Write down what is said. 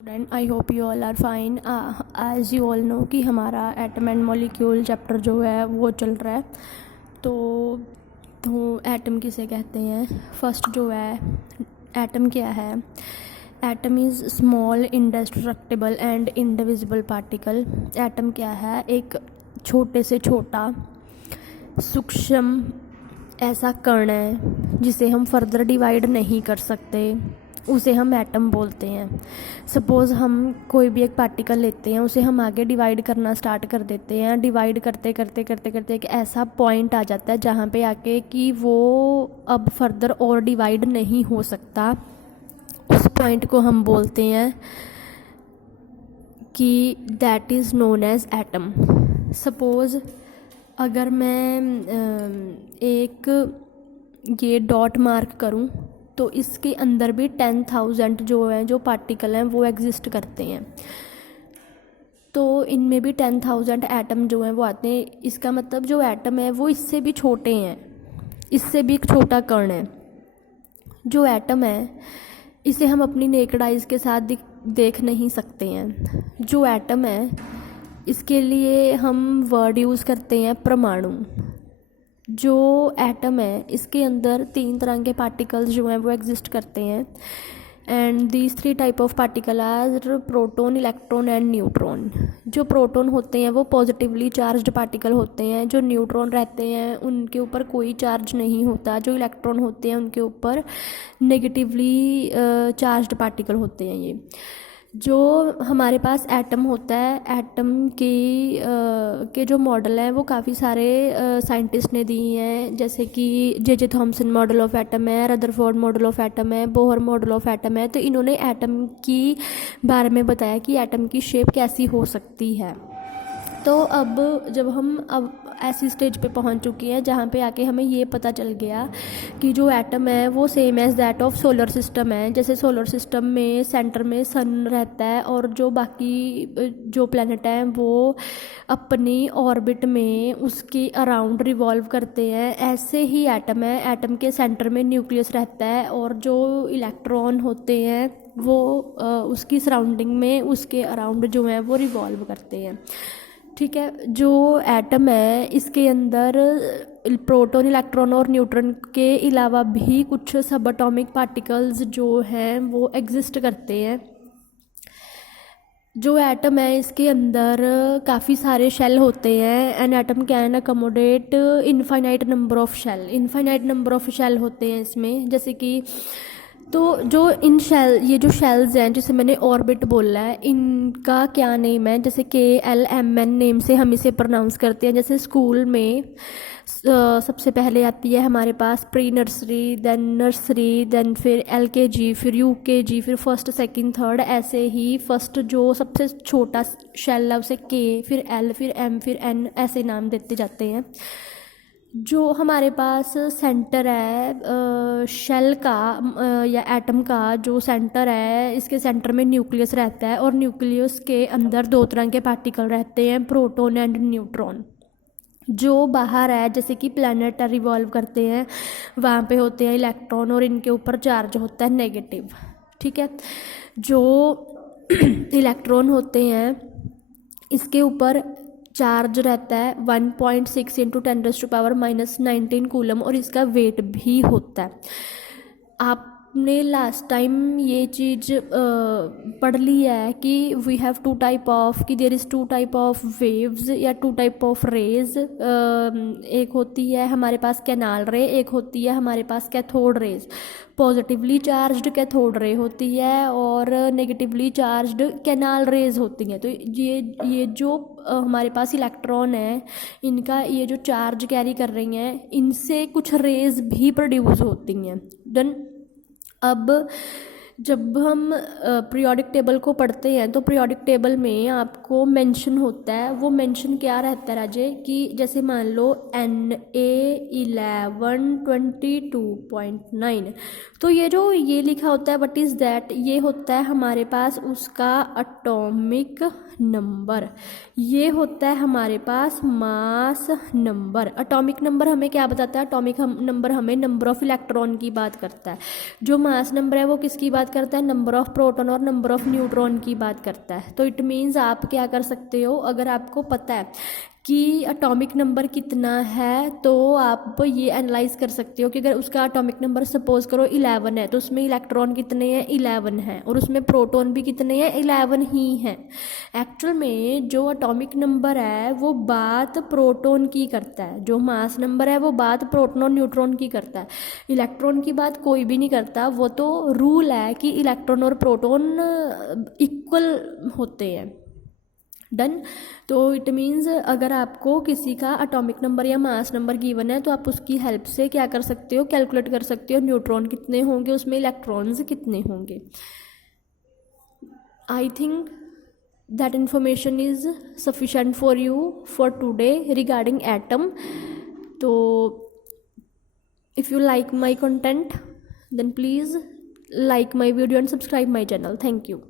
Student, I hope you all are fine. As you all know कि हमारा atom and molecule chapter जो है वो चल रहा है। तो एटम किसे कहते हैं? फर्स्ट जो है, एटम क्या है? Atom is small इंडेस्ट्रक्टिबल and indivisible particle. Atom क्या है? एक छोटे से छोटा सूक्ष्म ऐसा कण है जिसे हम फर्दर डिवाइड नहीं कर सकते, उसे हम एटम बोलते हैं। सपोज़ हम कोई भी एक पार्टिकल लेते हैं, उसे हम आगे डिवाइड करना स्टार्ट कर देते हैं। डिवाइड करते करते करते करते एक ऐसा पॉइंट आ जाता है जहाँ पे आके कि वो अब फर्दर और डिवाइड नहीं हो सकता। उस पॉइंट को हम बोलते हैं कि that is known as atom. Suppose अगर मैं एक ये डॉट मार्क करूं तो इसके अंदर भी 10,000 जो पार्टिकल हैं वो एग्जिस्ट करते हैं। तो इनमें भी 10,000 एटम जो हैं वो आते हैं। इसका मतलब जो एटम है वो इससे भी छोटे हैं, इससे भी एक छोटा कण है। जो एटम है इसे हम अपनी नेकेड आइज़ के साथ देख नहीं सकते हैं। जो एटम है इसके लिए हम वर्ड यूज़ करते हैं परमाणु। जो एटम है इसके अंदर 3 तरह के पार्टिकल्स जो हैं वो एग्जिस्ट करते हैं। And these 3 type of particle are proton, electron and neutron. जो प्रोटॉन होते हैं वो पॉजिटिवली चार्ज्ड पार्टिकल होते हैं। जो न्यूट्रॉन रहते हैं उनके ऊपर कोई चार्ज नहीं होता। जो इलेक्ट्रॉन होते हैं उनके ऊपर नेगेटिवली चार्ज्ड पार्टिकल होते हैं। ये जो हमारे पास एटम होता है, एटम के जो मॉडल हैं वो काफ़ी सारे साइंटिस्ट ने दिए हैं, जैसे कि J Thomson model of atom है, रदरफोर्ड मॉडल ऑफ एटम है, बोहर मॉडल ऑफ एटम है। तो इन्होंने एटम की बारे में बताया कि एटम की शेप कैसी हो सकती है। तो अब जब हम ऐसी स्टेज पे पहुंच चुके हैं जहाँ पे आके हमें ये पता चल गया कि जो एटम है वो same as that of solar system है। जैसे सोलर सिस्टम में सेंटर में सन रहता है और जो बाकी जो प्लैनेट हैं वो अपनी ऑर्बिट में उसके अराउंड रिवॉल्व करते हैं, ऐसे ही एटम है। एटम के सेंटर में न्यूक्लियस रहता है और जो इलेक्ट्रॉन होते हैं वो उसकी सराउंडिंग में उसके अराउंड जो है वो रिवॉल्व करते हैं। ठीक है। जो एटम है इसके अंदर प्रोटॉन, इलेक्ट्रॉन और न्यूट्रॉन के अलावा भी कुछ सब एटॉमिक पार्टिकल्स जो हैं वो एग्जिस्ट करते हैं। जो एटम है इसके अंदर काफ़ी सारे शेल होते हैं। An atom can accommodate infinite number of shell. Infinite number of shell होते हैं इसमें, जैसे कि तो जो ये जो शेल्स हैं जिसे मैंने ऑर्बिट बोला है, इनका क्या नेम है? जैसे KLMN नेम से हम इसे प्रोनाउंस करते हैं। जैसे स्कूल में सबसे पहले आती है हमारे पास प्री नर्सरी, देन फिर LKG, फिर UKG, फिर फर्स्ट, सेकंड, थर्ड। ऐसे ही फर्स्ट जो सबसे छोटा शेल है उसे K, फिर L, फिर M, फिर N, ऐसे नाम देते जाते हैं। जो हमारे पास सेंटर है शेल का या एटम का, जो सेंटर है इसके सेंटर में न्यूक्लियस रहता है और न्यूक्लियस के अंदर 2 तरह के पार्टिकल रहते हैं, प्रोटॉन एंड न्यूट्रॉन। जो बाहर है जैसे कि प्लैनेट रिवॉल्व करते हैं वहाँ पे होते हैं इलेक्ट्रॉन और इनके ऊपर चार्ज होता है नेगेटिव। ठीक है। जो इलेक्ट्रॉन होते हैं इसके ऊपर चार्ज रहता है 1.6 × 10⁻⁻19 कूलम और इसका वेट भी होता है। आपने लास्ट टाइम ये चीज़ पढ़ ली है कि वी हैव 2 टाइप ऑफ, कि there is 2 type of waves या 2 टाइप ऑफ रेज। एक होती है हमारे पास कैनाल रे, एक होती है हमारे पास cathode rays. Positively charged cathode ray होती है और नेगेटिवली चार्ज्ड कैनाल रेज होती हैं। तो ये जो हमारे पास इलेक्ट्रॉन है इनका ये जो चार्ज कैरी कर रही हैं इनसे कुछ रेज भी प्रोड्यूस होती हैं। देन अब जब हम पीरियोडिक टेबल को पढ़ते हैं तो पीरियोडिक टेबल में आपको मेंशन होता है। वो मेंशन क्या रहता है राजे? कि जैसे मान लो Na1122.9, तो ये जो ये लिखा होता है व्हाट इज़ दैट, ये होता है हमारे पास उसका एटॉमिक नंबर। ये होता है हमारे पास मास नंबर। एटॉमिक नंबर हमें क्या बताता है? एटॉमिक नंबर हमें नंबर ऑफ इलेक्ट्रॉन की बात करता है। जो मास नंबर है वो किसकी बात बात करता है, नंबर ऑफ़ प्रोटॉन और नंबर ऑफ़ न्यूट्रॉन की बात करता है। तो इट मीन्स आप क्या कर सकते हो, अगर आपको पता है कि एटॉमिक नंबर कितना है तो आप ये एनालाइज कर सकते हो कि अगर उसका एटॉमिक नंबर सपोज करो 11 है तो उसमें इलेक्ट्रॉन कितने हैं, 11 हैं, और उसमें प्रोटॉन भी कितने हैं, 11 ही हैं। एक्चुअल में जो एटॉमिक नंबर है वो बात प्रोटॉन की करता है, जो मास नंबर है वो बात प्रोटॉन और न्यूट्रॉन की करता है, इलेक्ट्रॉन की बात कोई भी नहीं करता। वो तो रूल है कि इलेक्ट्रॉन और प्रोटॉन इक्वल होते हैं। डन। तो इट मीन्स अगर आपको किसी का एटॉमिक नंबर या मास नंबर गिवन है तो आप उसकी हेल्प से क्या कर सकते हो, कैलकुलेट कर सकते हो न्यूट्रॉन कितने होंगे, उसमें इलेक्ट्रॉन्स कितने होंगे। I think that information is sufficient for you for today regarding atom. So if you like my content then please like my video and subscribe my channel. Thank you.